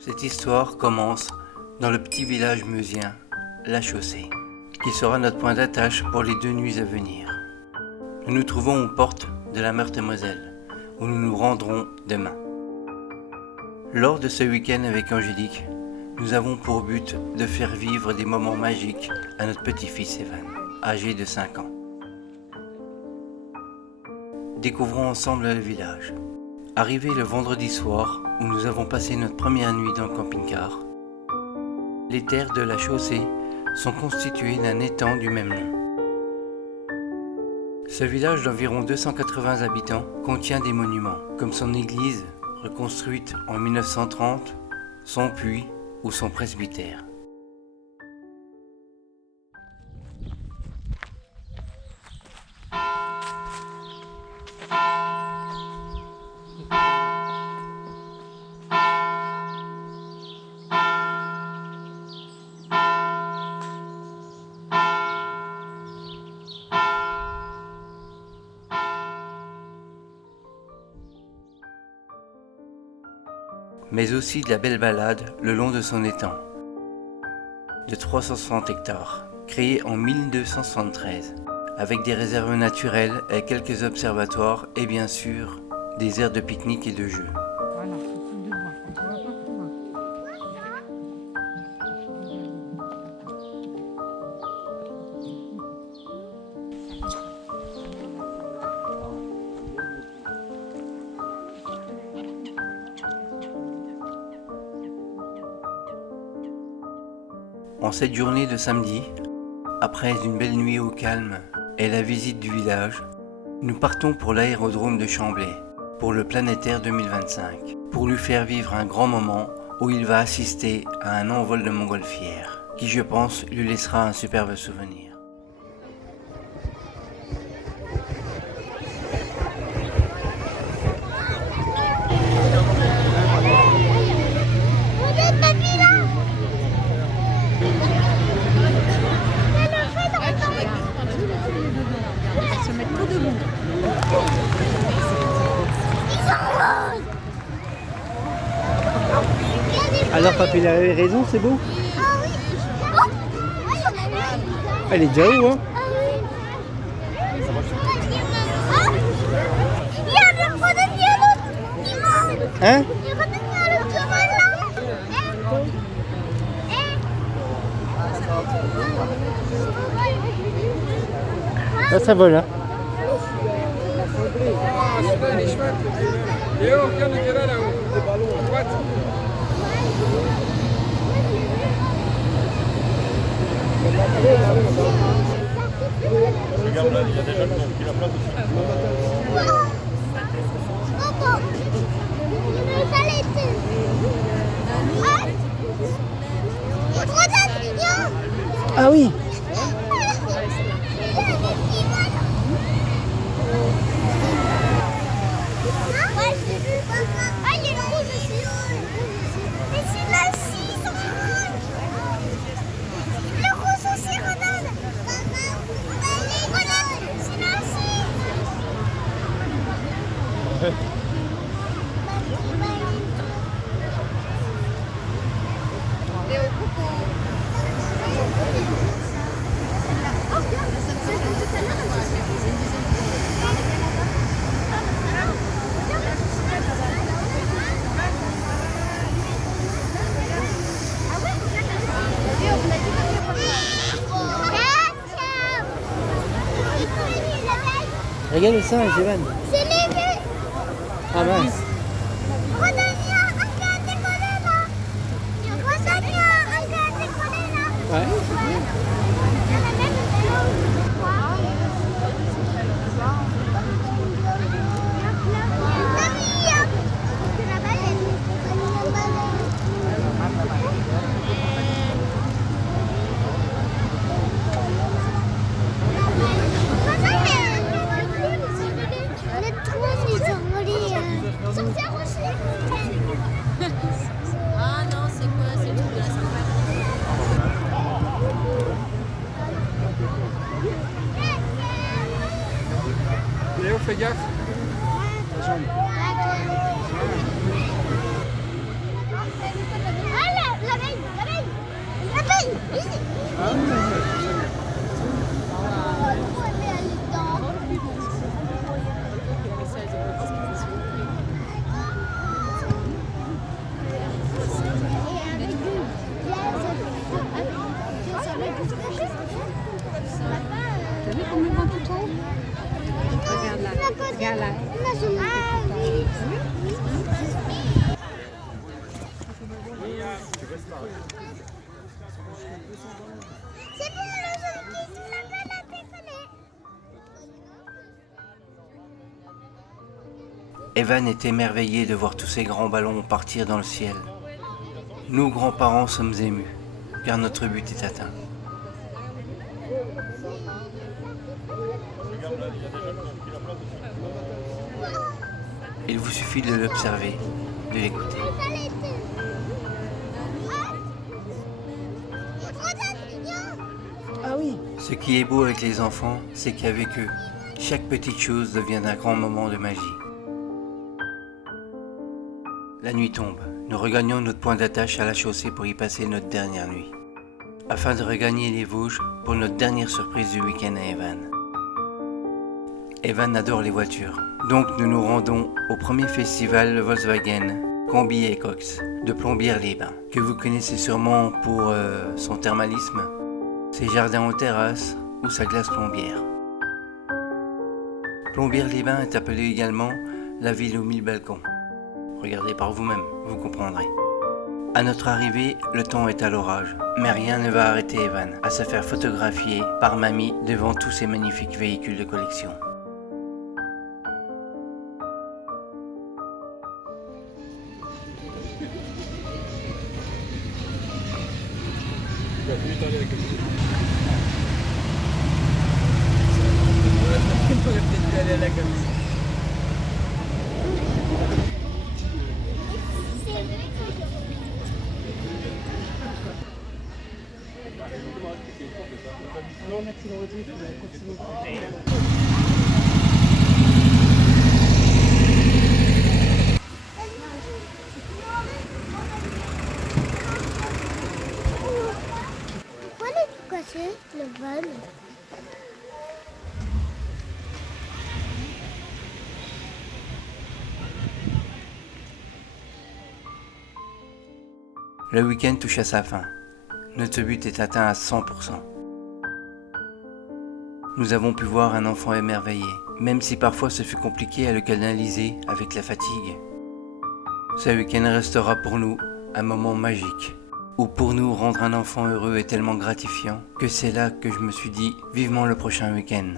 Cette histoire commence dans le petit village meusien, La Chaussée, qui sera notre point d'attache pour les 2 nuits à venir. Nous nous trouvons aux portes de la Meurthe-et-Moselle, où nous nous rendrons demain. Lors de ce week-end avec Angélique, nous avons pour but de faire vivre des moments magiques à notre petit-fils Evan, âgé de 5 ans. Découvrons ensemble le village. Arrivé le vendredi soir, où nous avons passé notre première nuit dans le camping-car, les terres de La Chaussée sont constituées d'un étang du même nom. Ce village d'environ 280 habitants contient des monuments, comme son église, reconstruite en 1930, son puits ou son presbytère. Mais aussi de la belle balade le long de son étang, de 360 hectares, créé en 1273, avec des réserves naturelles et quelques observatoires et bien sûr des aires de pique-nique et de jeux. Voilà, tout de bois. On va pas plus loin. En cette journée de samedi, après une belle nuit au calme et la visite du village, nous partons pour l'aérodrome de Chamblay, pour le Planétaire 2025, pour lui faire vivre un grand moment où il va assister à un envol de montgolfière, qui je pense lui laissera un superbe souvenir. Se mettre tout debout. Alors papy, il avait raison, c'est beau. Elle est déjà où, hein? Hein? Là, ça vole, hein? Léo, regarde le gars là-haut. À droite. Regarde là, il y a déjà le nom qui la place dessus. Ah oui! Regarde le singe, Evan. C'est les vieux. Ah mince. Ouais. Ah non, c'est quoi? C'est le truc de la Saint-Patrick. Léo, fais gaffe. Ta jambe. Evan est émerveillé de voir tous ces grands ballons partir dans le ciel. Nous, grands-parents, sommes émus, car notre but est atteint. Il vous suffit de l'observer, de l'écouter. Ah oui. Ce qui est beau avec les enfants, c'est qu'avec eux, chaque petite chose devient un grand moment de magie. La nuit tombe. Nous regagnons notre point d'attache à la chaussée pour y passer notre dernière nuit, afin de regagner les Vosges pour notre dernière surprise du week-end à Evan. Evan adore les voitures, donc nous nous rendons au premier festival Volkswagen Combi et Cox de Plombières-les-Bains, que vous connaissez sûrement pour son thermalisme, ses jardins en terrasse ou sa glace plombière. Plombières-les-Bains est appelée également la ville aux 1000 balcons. Regardez par vous-même, vous comprendrez. À notre arrivée, le temps est à l'orage, mais rien ne va arrêter Evan à se faire photographier par mamie devant tous ces magnifiques véhicules de collection. Pourquoi elle est tout cassée, le van? Le week-end touche à sa fin. Notre but est atteint à 100%. Nous avons pu voir un enfant émerveillé, même si parfois ce fut compliqué à le canaliser avec la fatigue. Ce week-end restera pour nous un moment magique, où pour nous rendre un enfant heureux est tellement gratifiant que c'est là que je me suis dit vivement le prochain week-end.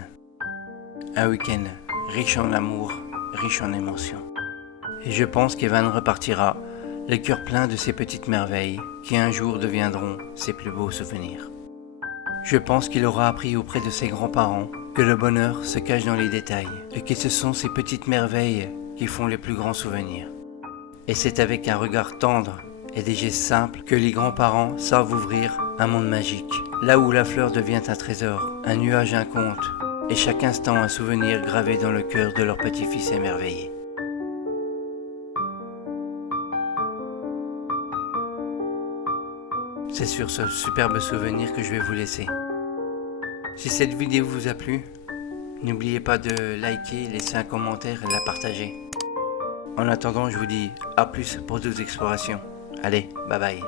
Un week-end riche en amour, riche en émotions. Et je pense qu'Evan repartira le cœur plein de ces petites merveilles qui un jour deviendront ses plus beaux souvenirs. Je pense qu'il aura appris auprès de ses grands-parents que le bonheur se cache dans les détails et que ce sont ces petites merveilles qui font les plus grands souvenirs. Et c'est avec un regard tendre et des gestes simples que les grands-parents savent ouvrir un monde magique, là où la fleur devient un trésor, un nuage un conte, et chaque instant un souvenir gravé dans le cœur de leur petit-fils émerveillé. C'est sur ce superbe souvenir que je vais vous laisser. Si cette vidéo vous a plu, n'oubliez pas de liker, laisser un commentaire et de la partager. En attendant, je vous dis à plus pour d'autres explorations. Allez, bye bye.